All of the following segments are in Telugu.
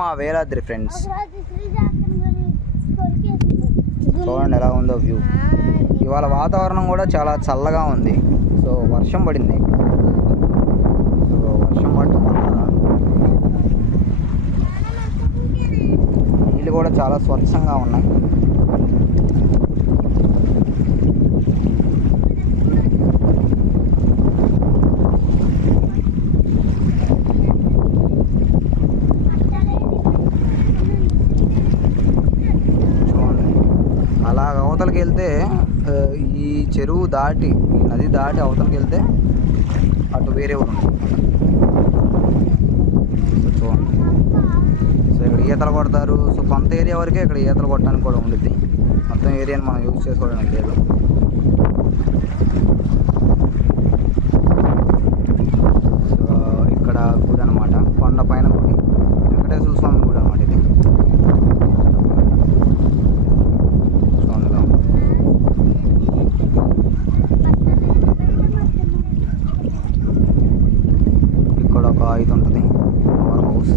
మా వేలాద్రి ఫ్రెండ్స్ చూడండి ఎలా ఉందో వ్యూ ఇవాళ వాతావరణం కూడా చాలా చల్లగా ఉంది. సో వర్షం పడింది. సో వర్షం పడటం వల్ల నీళ్ళు కూడా చాలా స్వచ్ఛంగా ఉన్నాయి చూడండి అలాగ అయితే ఈ చెరువు దాటి ఈ నది దాటి అవతలకి వెళ్తే అటు వేరే ఊరు సో చూడండి. సో ఇక్కడ ఈతలు కొడతారు. సో కొంత ఏరియా వరకే ఇక్కడ ఈతలు కొట్టడానికి కూడా ఉండిద్ది. మొత్తం ఏరియాని మనం యూజ్ చేసుకోవడానికి లేదు సో ఇక్కడ గుడి అనమాట కొండ పైన గుడి వెంకటేశ్వర స్వామి గుడి అనమాట ఇది చూడండి ఇలా ఉంది. ఇక్కడ ఒక ఇది ఉంటుంది పవర్ హౌస్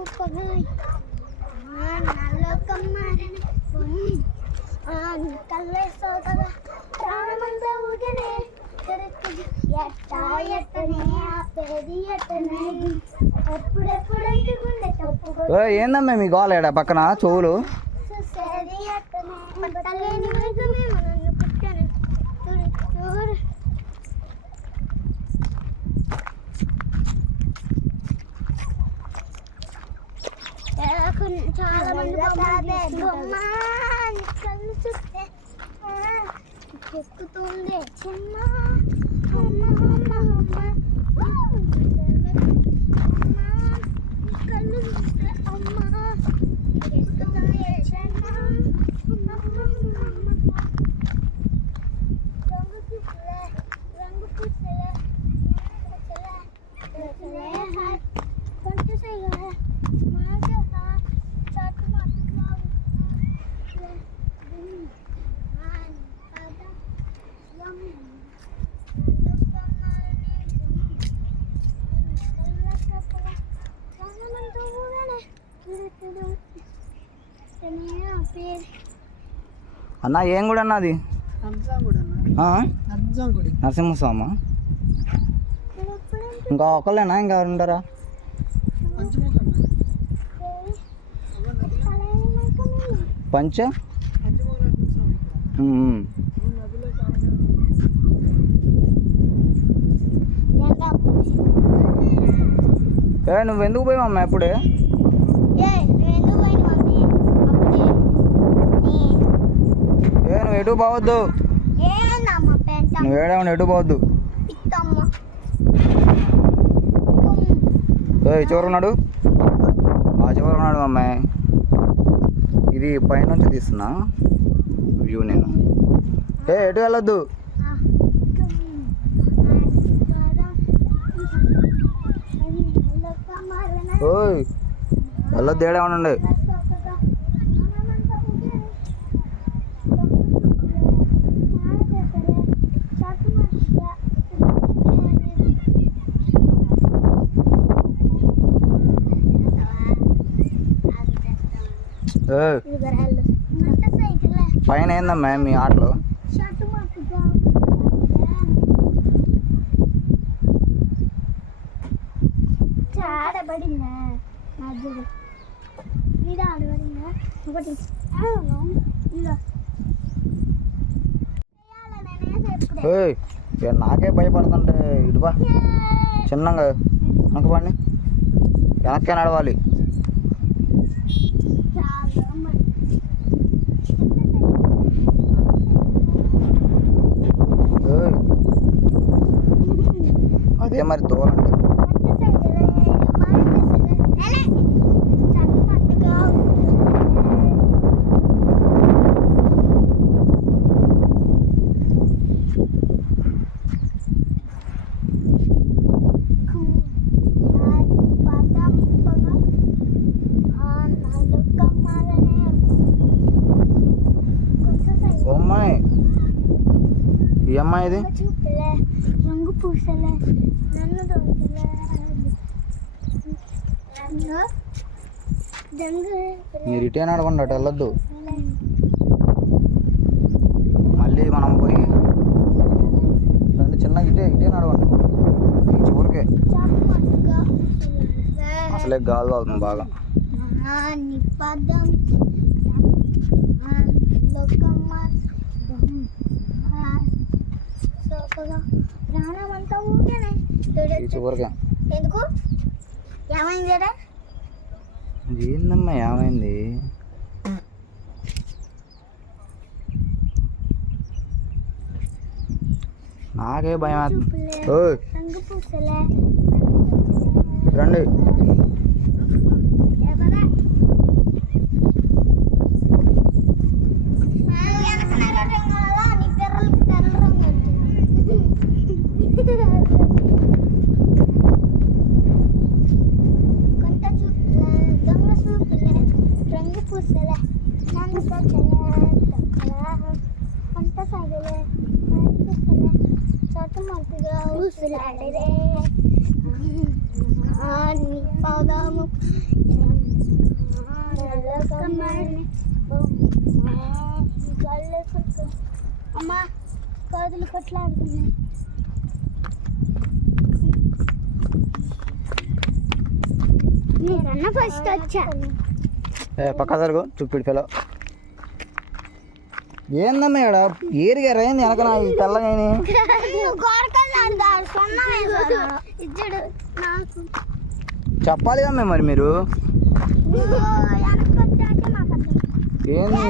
పదము పగై నల్లకమ్మారని కల్లే ప్రాణమంతా ఊగనే ఎట్ట ఎట్టనే ఆపేది ఎట్టనే అంటుకుండే తప్పు ఏందమ్మా మీ గోల పక్కన చెవులు. చూసేది ఎట్టనే చాలా మంది బొమ్మ అమ్మ చూస్తే ఎక్కుతుంది చిన్న అమ్మ అమ్మ అమ్మ అమ్మ కళ్ళు చూస్తే అమ్మ ఎక్కుతుంది చిన్న అమ్మ అమ్మ అమ్మ రంగు పూసలే రంగు పూసలే పూసలే హాయ్ కొంచెం సైగా మాకే చాటు మాట్లాడు అన్న ఏం గుడి అన్న అది? నరసింహస్వామి? ఇంకా ఒకళ్ళేనా? ఇంకా ఎవరు ఉంటారా? పంచ? ఏ నువ్వు ఎందుకు పోయావమ్మా ఇప్పుడే ఏ నువ్వు ఎటు పోవద్దు? నువ్వు ఏడేమన్నా ఎటు పోవద్దు? ఏ చివరి ఉన్నాడు ఆ చివరి ఉన్నాడు అమ్మాయి ఇది పైనుంచి తీస్తున్నా. వ్యూ నేను. ఏ ఎటు వెళ్ళొద్దు? ఓయ్ వెళ్ళొద్దు ఏడేమన్నా ఉండే పైన ఏందమ్మా మీ ఆటలు? నాకే భయపడుతుంటే ఇటుబా చిన్నగా. వెనక పండి వెనక్కే నడవాలి. ఇదే మరి తోలండి అమ్మాయి ఈ అమ్మాయి ఇది? రంగు పూసలే. మీరు ఇటే నడవండి అటు వెళ్ళొద్దు. మళ్ళీ మనం పోయి రండి చిన్నగా ఇటే ఇటే నడవండి ఈ చివరికే. అసలే గాలి తాగుతుంది బాగా. నిపదం ప్రాణం అంతా ఊరికేనే ఈ చివరికే ఎందుకు? ఏమైంది రా ఏందమ్మా ఏమైంది? నాకే భయం రండి. పాదము అమ్మా కోతులు కొట్లాడుతున్నాయి మీరన్న ఫస్ట్ వచ్చా పక్క జరుగు చుప్పిడి పిల్ల ఏందమ్మా ఇక్కడ ఏరిగారు ఏంది వెనక ఈ తెల్లగాని ఇచ్చాడు నాకు. చెప్పాలి కమ్మా మరి? మీరు ఏంది?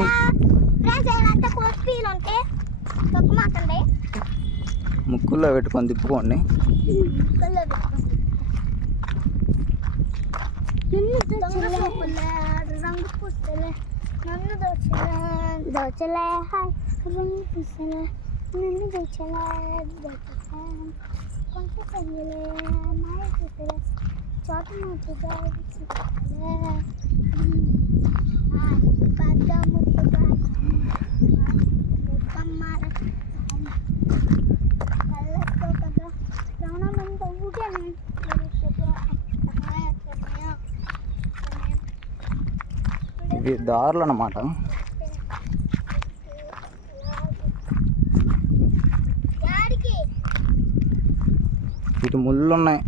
ముక్కుల్లో పెట్టుకొని తిప్పుకోండి. చూపులే Mami doçeler. Doçeler hay. Kırmızı doçeler. Mami doçeler. Doçeler. Komşu sevgiler. Mami doçeler. Çok mutlu doçeler. Hmm. Ay, ben de mutlu doçeler. ఇవి దారులు అన్నమాట. ఇటు ముళ్ళు ఉన్నాయి.